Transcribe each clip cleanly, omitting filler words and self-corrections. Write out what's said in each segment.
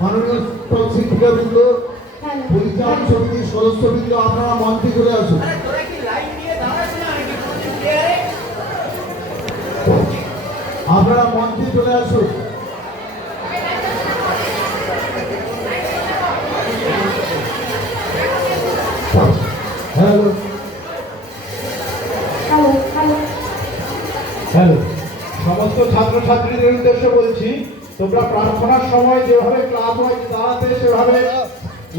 মাননীয় শিক্ষিকাবৃন্দ, পরিচালন সমিতির সদস্যবৃন্দ, আপনারা মঞ্চে চলে আসুন। আপনারা মঞ্চে চলে আসুন। হ্যালো হ্যালো, সমস্ত ছাত্রছাত্রীদের উদ্দেশ্যে বলছি, তোমরা প্রার্থনার সময় যেভাবে ক্লাস ওয়াইজ দাঁড়াতে সেভাবে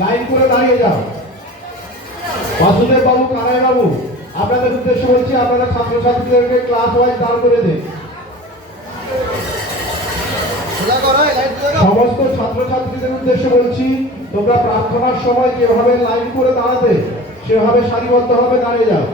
লাইন করে দাঁড়িয়ে যাও। বাসুদেব বাবু, কানাই বাবু, আপনাদের উদ্দেশ্যে বলছি, আপনারা ছাত্রছাত্রীদেরকে ক্লাস ওয়াইজ দাঁড় করে দিন। সমস্ত ছাত্রছাত্রীদের উদ্দেশ্যে বলছি, তোমরা প্রার্থনার সময় যেভাবে লাইন করে দাঁড়াতে সেভাবে সারিবদ্ধভাবে দাঁড়িয়ে যাও।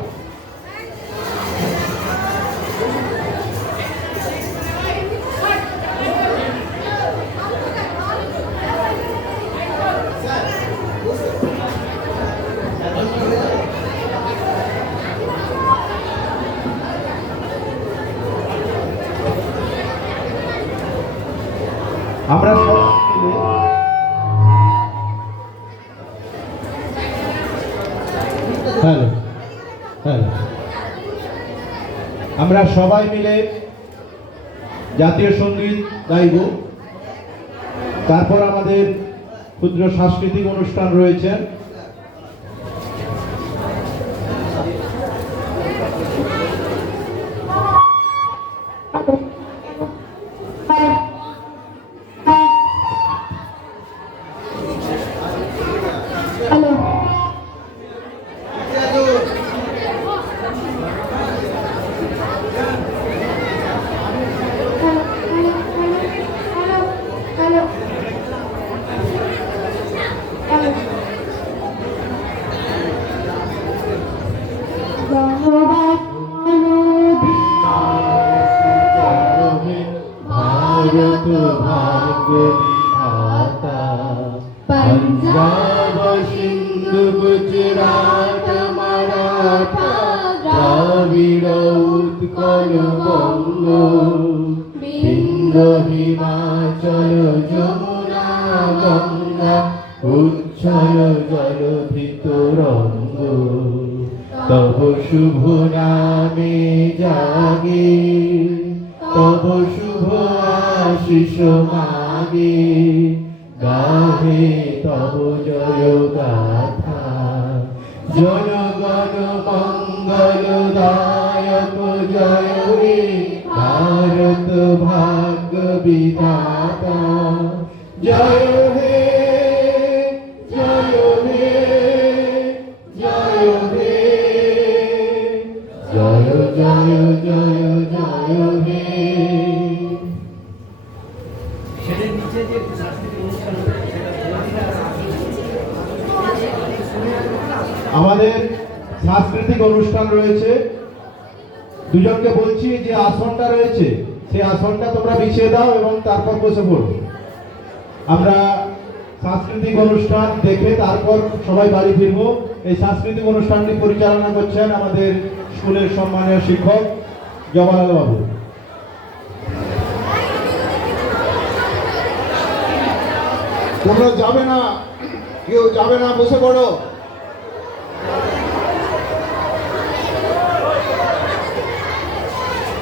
আমরা আমরা সবাই মিলে জাতীয় সঙ্গীত গাইব। তারপর আমাদের ক্ষুদ্র সাংস্কৃতিক অনুষ্ঠান রয়েছে। पंजाब सिंधु गुजरात मराठा द्राविड़ उत्कल बंग बिंदु हिमाचल यमुना गंगा उच्छल जलधित रंग तब शुभ नामे जागे तब शुभ आशीष मागे गाहे तब जय गाथा जय गण मंगलदायक जय हे भारत भाग्य विधाता जय हे जय हे जय हे जय जय जय जय हे। আমাদের সাংস্কৃতিক অনুষ্ঠান রয়েছে। দুজনকে বলছি যে আসনটা রয়েছে সেই আসনটা তোমরা বিছিয়ে দাও এবং তারপর বসে পড়ো। আমরা সাংস্কৃতিক অনুষ্ঠান দেখে তারপর সবাই বাড়ি ফিরবো। এই সাংস্কৃতিক অনুষ্ঠানটি পরিচালনা করছেন আমাদের স্কুলের সম্মানীয় শিক্ষক জওয়াহরলাল বাবু। তোমরা যাবে না, কেউ যাবে না, বসে পড়ো।